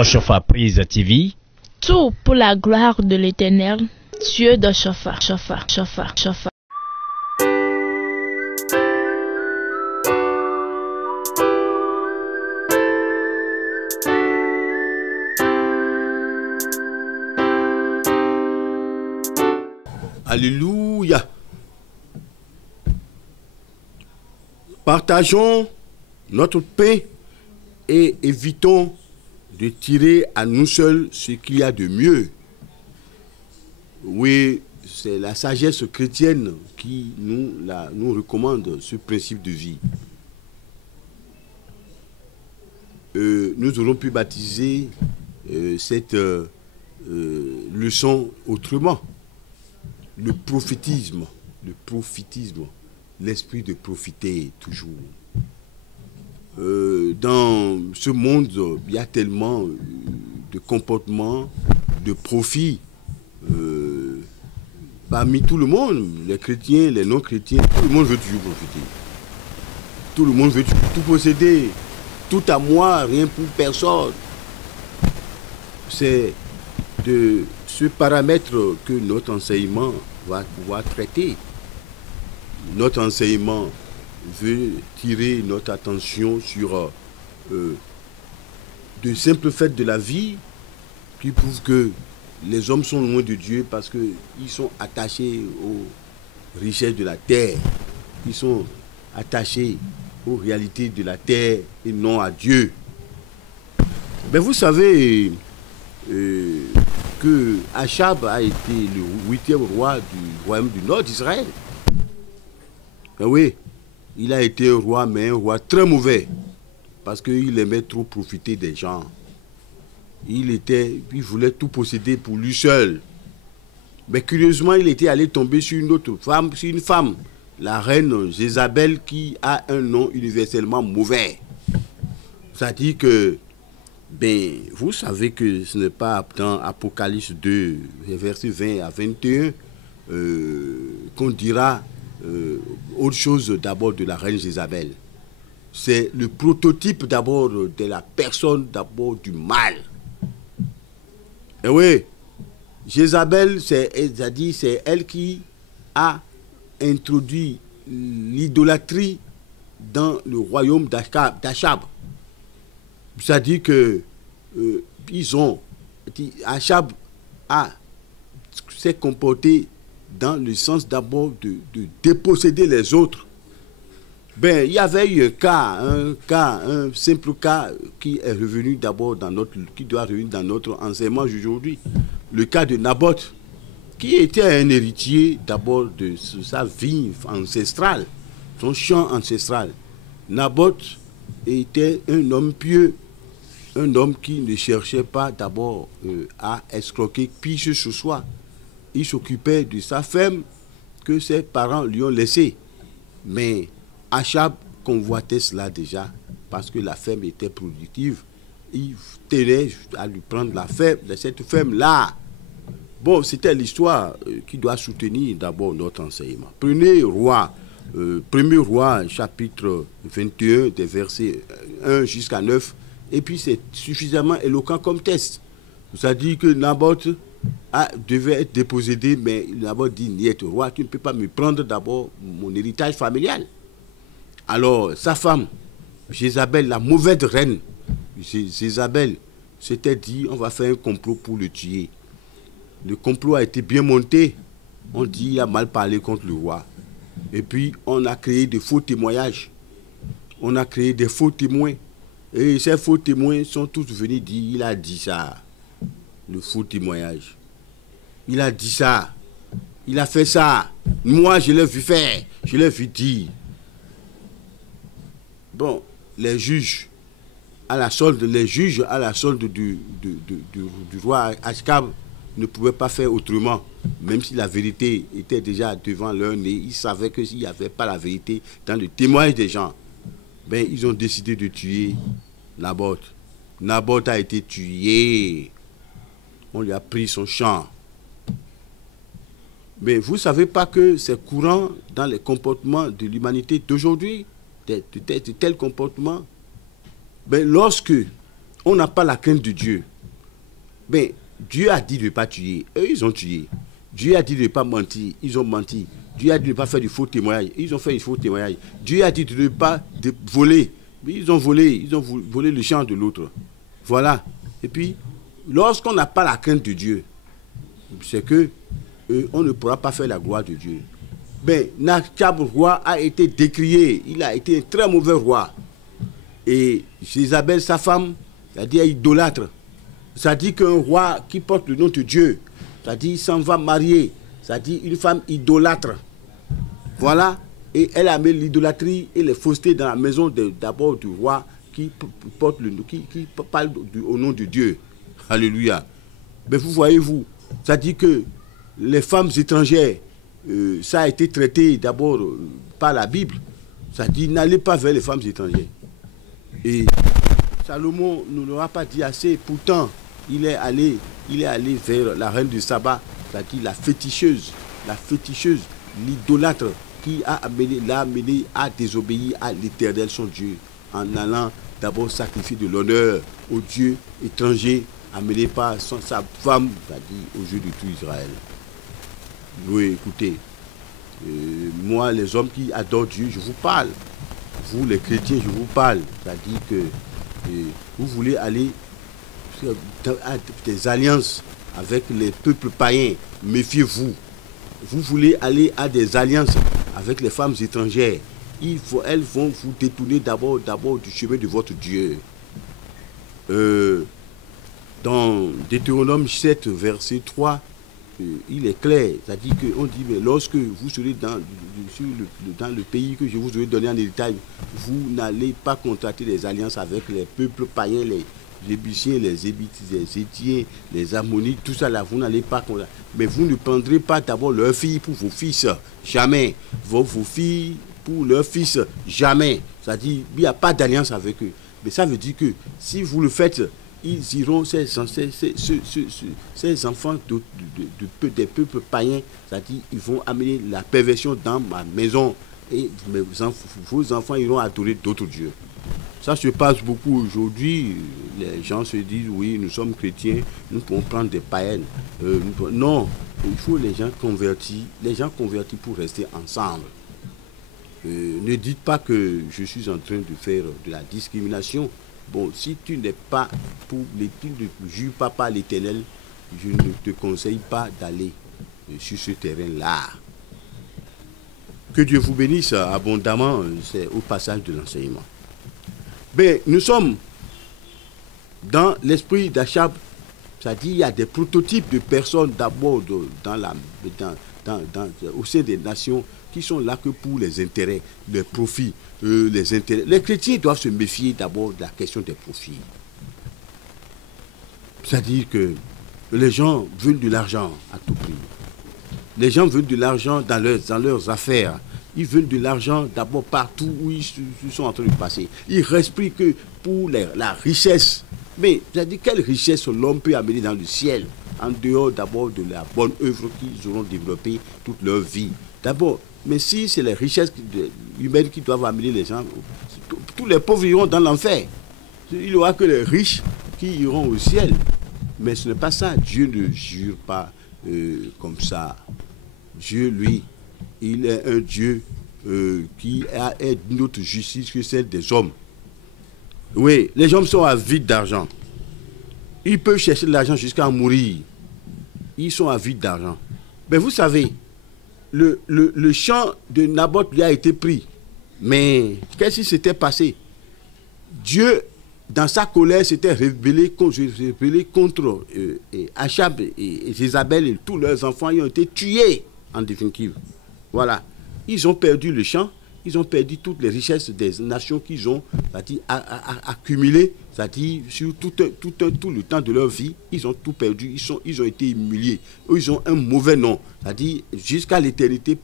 Oshofa Prise TV. Tout pour la gloire de l'Éternel, Dieu d'Oshofa. Shofa. Alléluia. Partageons notre pain et évitons de tirer à nous seuls ce qu'il y a de mieux. Oui, c'est la sagesse chrétienne qui nous recommande ce principe de vie. Nous aurons pu baptiser cette leçon autrement. Le prophétisme, l'esprit de profiter toujours. Dans ce monde, il y a tellement de comportements, de profits. Parmi tout le monde, les chrétiens, les non-chrétiens, tout le monde veut toujours profiter. Tout le monde veut tout posséder. Tout à moi, rien pour personne. C'est de ce paramètre que notre enseignement va pouvoir traiter. Notre enseignement veut tirer notre attention sur de simples faits de la vie qui prouvent que les hommes sont loin de Dieu parce qu'ils sont attachés aux richesses de la terre. Ils sont attachés aux réalités de la terre et non à Dieu. Mais vous savez que Achab a été le 8e roi du royaume du nord d'Israël. Oui, il a été un roi, mais un roi très mauvais, parce qu'il aimait trop profiter des gens. Il voulait tout posséder pour lui seul. Mais curieusement, il était allé tomber sur une femme, la reine Jézabel, qui a un nom universellement mauvais. C'est-à-dire que vous savez que ce n'est pas dans Apocalypse 2, versets 20 à 21, qu'on dira autre chose d'abord de la reine Jézabel. C'est le prototype d'abord de la personne d'abord du mal. Et oui, Jézabel, c'est elle qui a introduit l'idolâtrie dans le royaume d'Achab. C'est-à-dire que Achab s'est comporté dans le sens d'abord de déposséder les autres. Il y avait eu un simple cas qui est revenu d'abord qui doit revenir dans notre enseignement aujourd'hui. Le cas de Naboth, qui était un héritier d'abord de sa vie ancestrale, son champ ancestral. Naboth était un homme pieux, un homme qui ne cherchait pas d'abord à escroquer qui que ce soit. Il s'occupait de sa femme que ses parents lui ont laissée. Mais Achab convoitait cela déjà parce que la femme était productive. Il tenait à lui prendre la femme de cette femme-là. Bon, c'était l'histoire qui doit soutenir d'abord notre enseignement. Premier roi, chapitre 21, des versets 1 jusqu'à 9. Et puis c'est suffisamment éloquent comme test. C'est-à-dire que Naboth devait être dépossédé, mais Naboth dit, Niet, roi, tu ne peux pas me prendre d'abord mon héritage familial. Alors, sa femme, Jézabel, la mauvaise reine, Jézabel, s'était dit, on va faire un complot pour le tuer. Le complot a été bien monté. On dit, il a mal parlé contre le roi. Et puis, on a créé de faux témoignages. On a créé des faux témoins. Et ces faux témoins sont tous venus dire, il a dit ça. Le faux témoignage. Il a dit ça. Il a fait ça. Moi, je l'ai vu faire. Je l'ai vu dire. Bon, les juges à la solde du roi Achab ne pouvaient pas faire autrement. Même si la vérité était déjà devant leur nez, ils savaient que s'il n'y avait pas la vérité dans le témoignage des gens, ils ont décidé de tuer Naboth. Naboth a été tué. On lui a pris son champ. Mais vous ne savez pas que c'est courant dans les comportements de l'humanité d'aujourd'hui, de tels comportements. Lorsque on n'a pas la crainte de Dieu. Ben, Dieu a dit de ne pas tuer. Eux, ils ont tué. Dieu a dit de ne pas mentir. Ils ont menti. Dieu a dit de ne pas faire du faux témoignage. Ils ont fait du faux témoignage. Dieu a dit de ne pas voler. Mais ils ont volé. Ils ont volé le champ de l'autre. Voilà. Et puis, lorsqu'on n'a pas la crainte de Dieu, c'est que on ne pourra pas faire la gloire de Dieu. Ben, Nachab roi a été décrié. Il a été un très mauvais roi. Et Jézabel, sa femme, c'est-à-dire idolâtre. C'est-à-dire qu'un roi qui porte le nom de Dieu, c'est-à-dire il s'en va marier, c'est-à-dire une femme idolâtre. Voilà. Et elle a mis l'idolâtrie et les faussetés dans la maison d'abord du roi qui porte le nom, qui parle au nom de Dieu. Alléluia. Mais vous voyez-vous, c'est-à-dire que les femmes étrangères, ça a été traité d'abord par la Bible. C'est-à-dire n'allez pas vers les femmes étrangères. Et Salomon ne l'aura pas dit assez. Pourtant, il est allé vers la reine du sabbat, c'est-à-dire la féticheuse, l'idolâtre, qui l'a amené à désobéir à l'Éternel son Dieu, en allant d'abord sacrifier de l'honneur au Dieu étranger, amené par sa femme, c'est-à-dire au Dieu de tout Israël. Oui, écoutez, moi, les hommes qui adorent Dieu, je vous parle. Vous, les chrétiens, je vous parle. C'est-à-dire que vous voulez aller à des alliances avec les peuples païens, méfiez-vous. Vous voulez aller à des alliances avec les femmes étrangères, elles vont vous détourner d'abord du chemin de votre Dieu. Dans Deutéronome 7, verset 3, il est clair, c'est-à-dire qu'on dit, mais lorsque vous serez dans le pays que je vous aurai donné en héritage, vous n'allez pas contracter des alliances avec les peuples païens, les Jébusiens, les Étiens, les Ammonites, tout ça là, vous n'allez pas contracter. Mais vous ne prendrez pas d'abord leurs filles pour vos fils, jamais. Vos filles pour leurs fils, jamais. C'est-à-dire, il n'y a pas d'alliance avec eux. Mais ça veut dire que si vous le faites, ils iront, ces enfants des peuples païens, c'est-à-dire ils vont amener la perversion dans ma maison et vos enfants iront adorer d'autres dieux. Ça se passe beaucoup aujourd'hui. Les gens se disent, oui, nous sommes chrétiens, nous pouvons prendre des païennes. Non, il faut les gens convertis pour rester ensemble. Ne dites pas que je suis en train de faire de la discrimination. Bon, si tu n'es pas tu ne jures pas par l'Éternel, je ne te conseille pas d'aller sur ce terrain-là. Que Dieu vous bénisse abondamment, c'est au passage de l'enseignement. Ben, nous sommes dans l'esprit d'Achab, c'est-à-dire il y a des prototypes de personnes d'abord au sein des nations qui sont là que pour les intérêts, les profits, les intérêts. Les chrétiens doivent se méfier d'abord de la question des profits. C'est-à-dire que les gens veulent de l'argent à tout prix. Les gens veulent de l'argent dans leurs affaires. Ils veulent de l'argent d'abord partout où ils sont en train de passer. Ils respirent que pour la richesse. Mais c'est-à-dire quelle richesse l'homme peut amener dans le ciel en dehors d'abord de la bonne œuvre qu'ils auront développée toute leur vie. D'abord, mais si c'est les richesses humaines qui doivent amener les gens, tous les pauvres iront dans l'enfer. Il n'y aura que les riches qui iront au ciel. Mais ce n'est pas ça. Dieu ne jure pas comme ça. Dieu, lui, il est un Dieu qui a une autre justice que celle des hommes. Oui, les hommes sont avides d'argent. Ils peuvent chercher de l'argent jusqu'à mourir. Ils sont avides d'argent. Mais vous savez, le champ de Naboth lui a été pris. Mais qu'est-ce qui s'était passé? Dieu, dans sa colère, s'était révélé contre Achab et Jézabel et tous leurs enfants. Ils ont été tués, en définitive. Voilà. Ils ont perdu le champ. Ils ont perdu toutes les richesses des nations qu'ils ont accumulées, c'est-à-dire sur tout le temps de leur vie, ils ont tout perdu, ils ont été humiliés. Eux, ils ont un mauvais nom, c'est-à-dire jusqu'à l'éternité.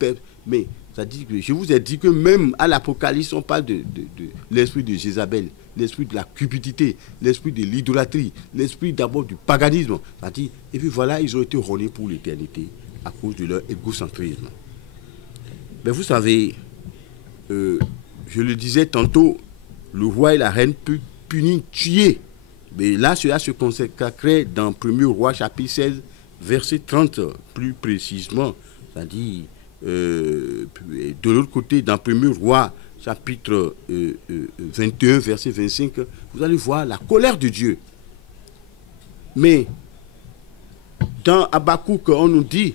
Mais c'est-à-dire que je vous ai dit que même à l'Apocalypse, on parle de l'esprit de Jézabel, l'esprit de la cupidité, l'esprit de l'idolâtrie, l'esprit d'abord du paganisme. C'est-à-dire, et puis voilà, ils ont été rôlés pour l'éternité à cause de leur égocentrisme. Mais vous savez, je le disais tantôt, le roi et la reine peuvent punir, tuer Mais là, cela se consacrait dans 1er Roi, chapitre 16, verset 30, plus précisément. C'est-à-dire, de l'autre côté, dans 1er Roi, chapitre 21, verset 25, vous allez voir la colère de Dieu. Mais, dans Habakkuk, on nous dit,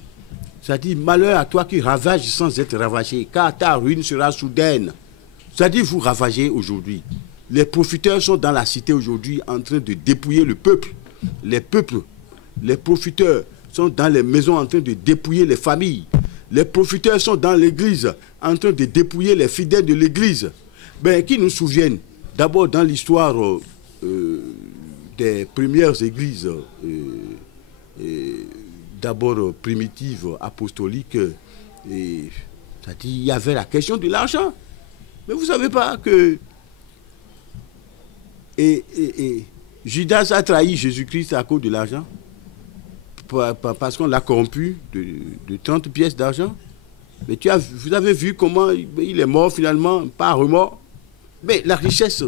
c'est-à-dire, malheur à toi qui ravages sans être ravagé, car ta ruine sera soudaine. C'est-à-dire, vous ravagez aujourd'hui. Les profiteurs sont dans la cité aujourd'hui en train de dépouiller le peuple. Les profiteurs sont dans les maisons en train de dépouiller les familles. Les profiteurs sont dans l'église en train de dépouiller les fidèles de l'église. Ben, qui nous souviennent, d'abord dans l'histoire des premières églises, d'abord primitives, apostoliques, c'est-à-dire il y avait la question de l'argent. Mais vous ne savez pas que Judas a trahi Jésus-Christ à cause de l'argent, parce qu'on l'a corrompu de 30 pièces d'argent. Mais vous avez vu comment il est mort finalement, pas remords. Mais la richesse,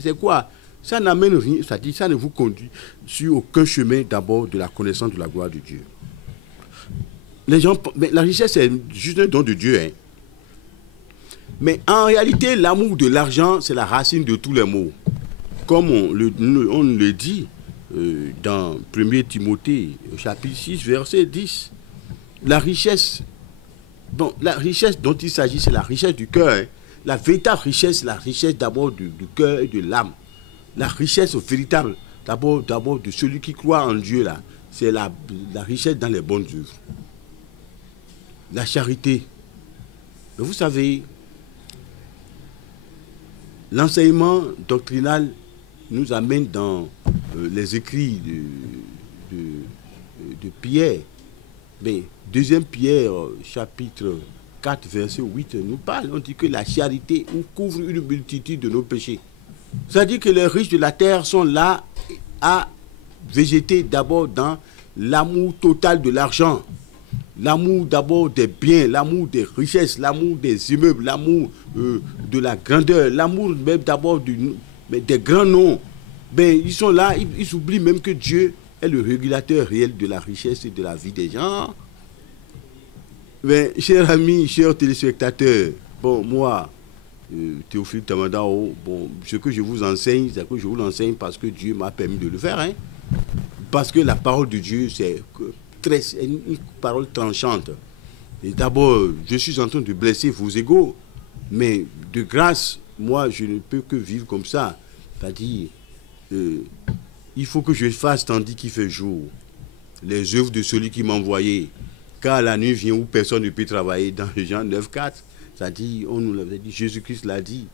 c'est quoi? Ça n'amène rien, c'est-à-dire ça ne vous conduit sur aucun chemin d'abord de la connaissance de la gloire de Dieu. Les gens, mais la richesse, c'est juste un don de Dieu. Hein. Mais en réalité, l'amour de l'argent, c'est la racine de tous les maux. Comme on le dit dans 1 Timothée, chapitre 6, verset 10, la richesse dont il s'agit, c'est la richesse du cœur. Hein. La véritable richesse, c'est la richesse d'abord du cœur et de l'âme. La richesse véritable, d'abord de celui qui croit en Dieu, là, c'est la richesse dans les bonnes œuvres. La charité. Mais vous savez, l'enseignement doctrinal nous amène dans les écrits de Pierre. Mais 2 Pierre, chapitre 4, verset 8, nous parle. On dit que la charité couvre une multitude de nos péchés. C'est-à-dire que les riches de la terre sont là à végéter d'abord dans l'amour total de l'argent. L'amour d'abord des biens, l'amour des richesses, l'amour des immeubles, l'amour de la grandeur, l'amour même d'abord des grands noms. Ben, ils sont là, ils oublient même que Dieu est le régulateur réel de la richesse et de la vie des gens. Ben, chers amis, chers téléspectateurs, bon, moi, Théophile Tamandao, bon, ce que je vous enseigne, c'est que je vous l'enseigne parce que Dieu m'a permis de le faire. Hein? Parce que la parole de Dieu, c'est une parole tranchante. Et d'abord, je suis en train de blesser vos égos, mais de grâce, moi, je ne peux que vivre comme ça. C'est-à-dire, il faut que je fasse tandis qu'il fait jour les œuvres de celui qui m'a envoyé. Car la nuit vient où personne ne peut travailler, dans Jean 9,4. C'est-à-dire, on nous l'avait dit, Jésus-Christ l'a dit.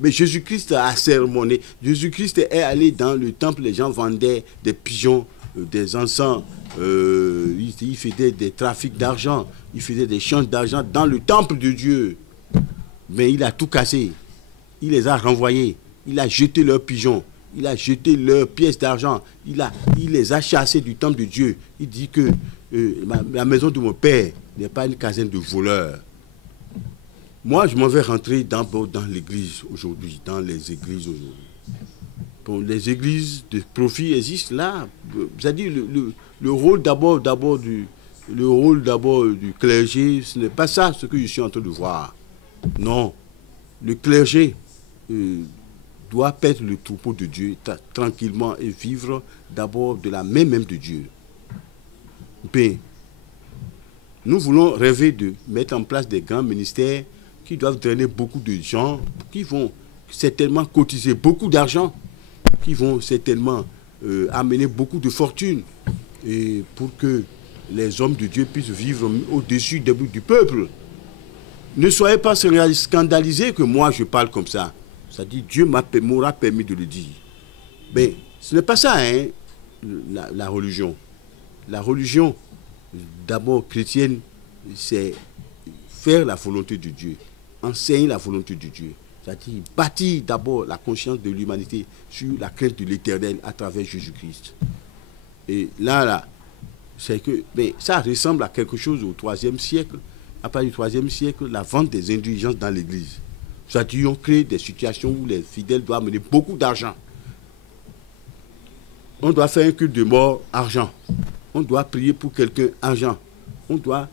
Mais Jésus-Christ a sermonné. Jésus-Christ est allé dans le temple, les gens vendaient des pigeons, des encens, il faisait des trafics d'argent, il faisait des changes d'argent dans le temple de Dieu. Mais il a tout cassé. Il les a renvoyés. Il a jeté leurs pigeons. Il a jeté leurs pièces d'argent. Il les a chassés du temple de Dieu. Il dit que la maison de mon père n'est pas une caserne de voleurs. Moi, je m'en vais rentrer dans l'église aujourd'hui, dans les églises aujourd'hui. Bon, les églises de profit existent là. C'est-à-dire le rôle d'abord du clergé, ce n'est pas ça ce que je suis en train de voir. Non, le clergé doit paître le troupeau de Dieu tranquillement et vivre d'abord de la main même de Dieu. Ben, nous voulons rêver de mettre en place des grands ministères qui doivent drainer beaucoup de gens, qui vont certainement cotiser beaucoup d'argent, qui vont certainement amener beaucoup de fortune, et pour que les hommes de Dieu puissent vivre au-dessus du peuple. Ne soyez pas scandalisés que moi je parle comme ça. C'est-à-dire Dieu m'aura permis de le dire. Mais ce n'est pas ça, hein, la religion. La religion, d'abord chrétienne, c'est faire la volonté de Dieu, enseigner la volonté de Dieu. C'est-à-dire bâtir d'abord la conscience de l'humanité sur la crainte de l'éternel à travers Jésus-Christ. Et là, c'est que, mais ça ressemble à quelque chose au IIIe siècle. À partir du IIIe siècle, la vente des indulgences dans l'église. C'est-à-dire on crée des situations où les fidèles doivent amener beaucoup d'argent. On doit faire un culte de mort, argent. On doit prier pour quelqu'un, argent. On doit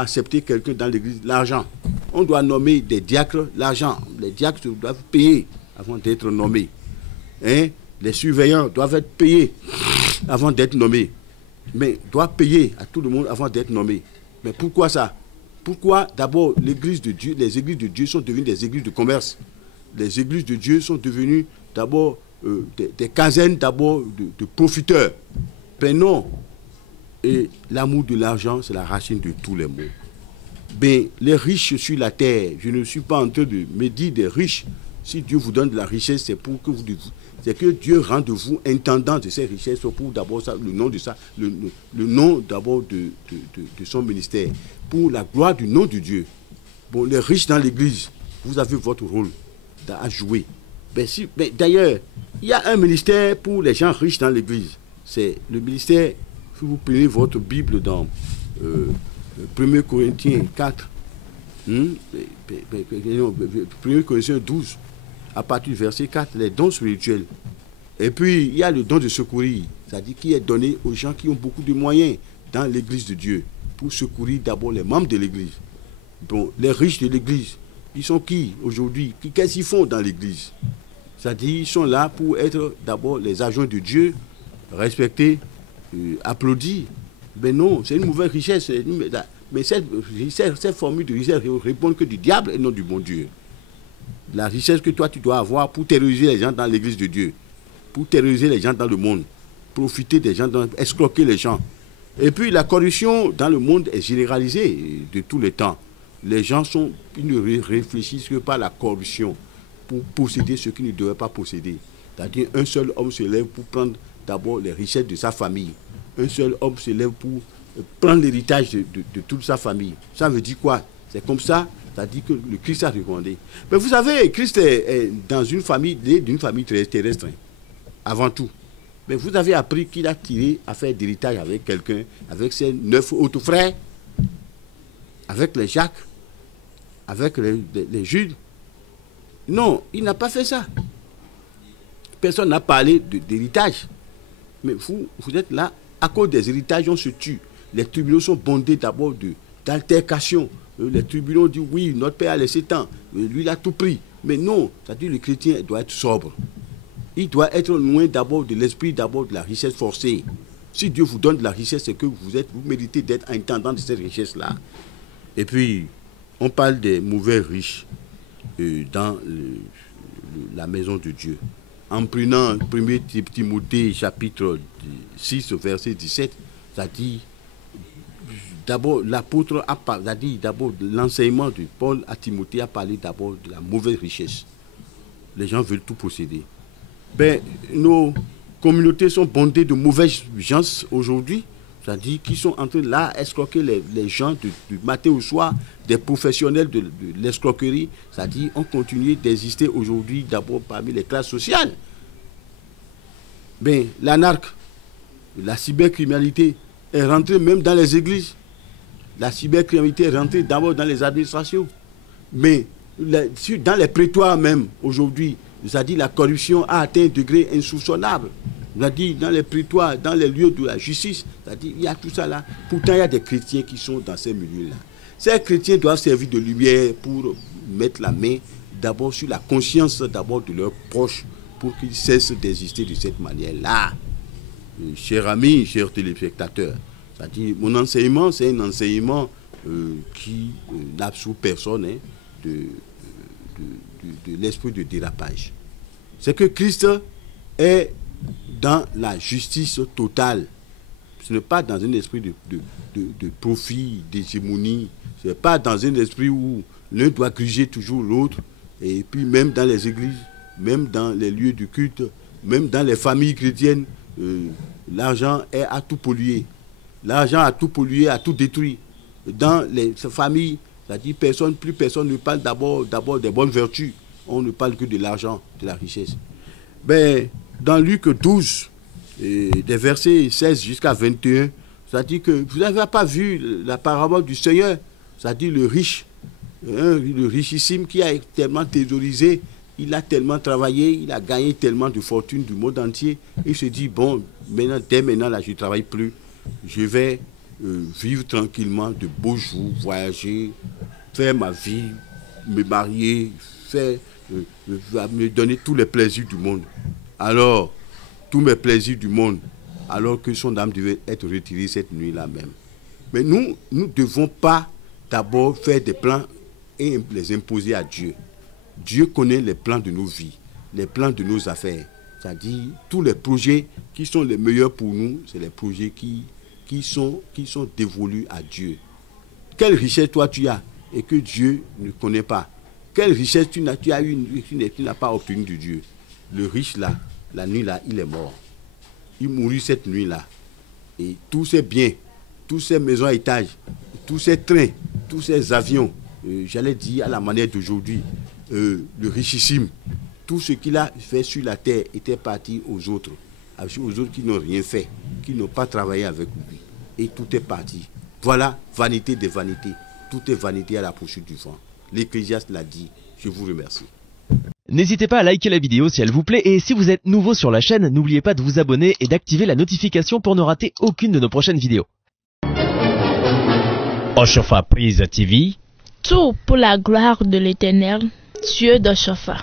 accepter quelqu'un dans l'église, l'argent. On doit nommer des diacres, l'argent. Les diacres doivent payer avant d'être nommés. Hein? Les surveillants doivent être payés avant d'être nommés. Mais doivent payer à tout le monde avant d'être nommés. Mais pourquoi ça? Pourquoi d'abord l'église de Dieu, les églises de Dieu sont devenues des églises de commerce? Les églises de Dieu sont devenues d'abord des casernes d'abord de profiteurs. Ben non. Et l'amour de l'argent, c'est la racine de tous les maux. Ben, les riches sur la terre, je ne suis pas en train de me dire des riches. Si Dieu vous donne de la richesse, c'est pour que c'est que Dieu rend de vous intendant de ces richesses pour d'abord ça, le nom de ça, le nom d'abord de son ministère, pour la gloire du nom de Dieu. Bon, les riches dans l'église, vous avez votre rôle à jouer. Ben, d'ailleurs, il y a un ministère pour les gens riches dans l'église. C'est le ministère, si vous prenez votre Bible dans 1 Corinthiens 4, 1 Corinthiens 12, à partir du verset 4, les dons spirituels. Et puis, il y a le don de secourir, c'est-à-dire qui est donné aux gens qui ont beaucoup de moyens dans l'église de Dieu, pour secourir d'abord les membres de l'église. Bon, les riches de l'église, ils sont qui aujourd'hui? Qu'est-ce qu'ils font dans l'église? C'est-à-dire, ils sont là pour être d'abord les agents de Dieu, respectés, applaudis. Mais non, c'est une mauvaise richesse. Mais cette formule de richesse ne répond que du diable et non du bon Dieu. La richesse que toi tu dois avoir pour terroriser les gens dans l'église de Dieu, pour terroriser les gens dans le monde, profiter des gens, escroquer les gens. Et puis la corruption dans le monde est généralisée de tous les temps. Les gens ils ne réfléchissent que par la corruption pour posséder ce qu'ils ne devraient pas posséder. C'est-à-dire un seul homme se lève pour prendre d'abord les richesses de sa famille. Un seul homme se lève pour prendre l'héritage de toute sa famille. Ça veut dire quoi? C'est comme ça, c'est-à-dire que le Christ a recommandé. Mais vous savez, Christ est dans une famille, d'une famille terrestre, avant tout. Mais vous avez appris qu'il a tiré à faire d'héritage avec quelqu'un, avec ses 9 autres frères, avec les Jacques, avec les Judes. Non, il n'a pas fait ça. Personne n'a parlé d'héritage. Mais vous êtes là, à cause des héritages, on se tue. Les tribunaux sont bondés d'abord d'altercations. Les tribunaux disent oui, notre père a laissé tant, lui il a tout pris. Mais non, c'est-à-dire le chrétien doit être sobre. Il doit être loin d'abord de l'esprit, d'abord de la richesse forcée. Si Dieu vous donne de la richesse, c'est que vous méritez d'être intendant de cette richesse-là. Et puis, on parle des mauvais riches dans la maison de Dieu. En prenant 1 Timothée chapitre 6, verset 17, ça dit, d'abord l'apôtre a dit, d'abord l'enseignement de Paul à Timothée a parlé d'abord de la mauvaise richesse. Les gens veulent tout posséder. Ben, nos communautés sont bondées de mauvaises gens aujourd'hui, c'est-à-dire qu'ils sont en train de là escroquer les gens du matin au soir, des professionnels de l'escroquerie, c'est-à-dire on continue d'exister aujourd'hui d'abord parmi les classes sociales. Ben, l'anarque, la cybercriminalité est rentrée même dans les églises. La cybercriminalité est rentrée d'abord dans les administrations. Mais dans les prétoires même, aujourd'hui, c'est-à-dire la corruption a atteint un degré insoupçonnable. C'est-à-dire dans les prétoires, dans les lieux de la justice, c'est-à-dire il y a tout ça là. Pourtant, il y a des chrétiens qui sont dans ces milieux-là. Ces chrétiens doivent servir de lumière pour mettre la main d'abord sur la conscience d'abord de leurs proches pour qu'ils cessent d'exister de cette manière-là. Chers amis, chers téléspectateurs, c'est-à-dire mon enseignement, c'est un enseignement qui n'absout personne de l'esprit de dérapage. C'est que Christ est dans la justice totale. Ce n'est pas dans un esprit de profit, d'hégémonie. Ce n'est pas dans un esprit où l'un doit gruger toujours l'autre. Et puis même dans les églises, même dans les lieux de culte, même dans les familles chrétiennes, l'argent est à tout polluer. L'argent a tout pollué, a tout détruit. Dans les familles, c'est-à-dire plus personne ne parle d'abord des bonnes vertus. On ne parle que de l'argent, de la richesse. Ben, dans Luc 12, des versets 16 jusqu'à 21, c'est-à-dire que vous n'avez pas vu la parabole du Seigneur, c'est-à-dire le riche, le richissime qui a tellement thésaurisé il a tellement travaillé, il a gagné tellement de fortune du monde entier. Il se dit, bon, maintenant, dès maintenant, là, je ne travaille plus. Je vais vivre tranquillement de beaux jours, voyager, faire ma vie, me marier, me donner tous les plaisirs du monde. Alors, tous mes plaisirs du monde, alors que son âme devait être retirée cette nuit-là même. Mais nous ne devons pas d'abord faire des plans et les imposer à Dieu. Dieu connaît les plans de nos vies, les plans de nos affaires. C'est-à-dire, tous les projets qui sont les meilleurs pour nous, c'est les projets qui sont dévolus à Dieu. Quelle richesse toi tu as et que Dieu ne connaît pas? Quelle richesse tu as eu et tu n'as pas obtenue de Dieu? Le riche là, la nuit là, il est mort. Il mourut cette nuit là. Et tous ses biens, toutes ces maisons à étage, tous ces trains, tous ces avions, j'allais dire à la manière d'aujourd'hui, le richissime, tout ce qu'il a fait sur la terre était parti aux autres qui n'ont rien fait, qui n'ont pas travaillé avec lui. Et tout est parti. Voilà, vanité des vanités. Tout est vanité à la poursuite du vent. L'Ecclésiaste l'a dit. Je vous remercie. N'hésitez pas à liker la vidéo si elle vous plaît et si vous êtes nouveau sur la chaîne, n'oubliez pas de vous abonner et d'activer la notification pour ne rater aucune de nos prochaines vidéos. Oshofa Prise TV. Tout pour la gloire de l'Éternel, Dieu de Shofa.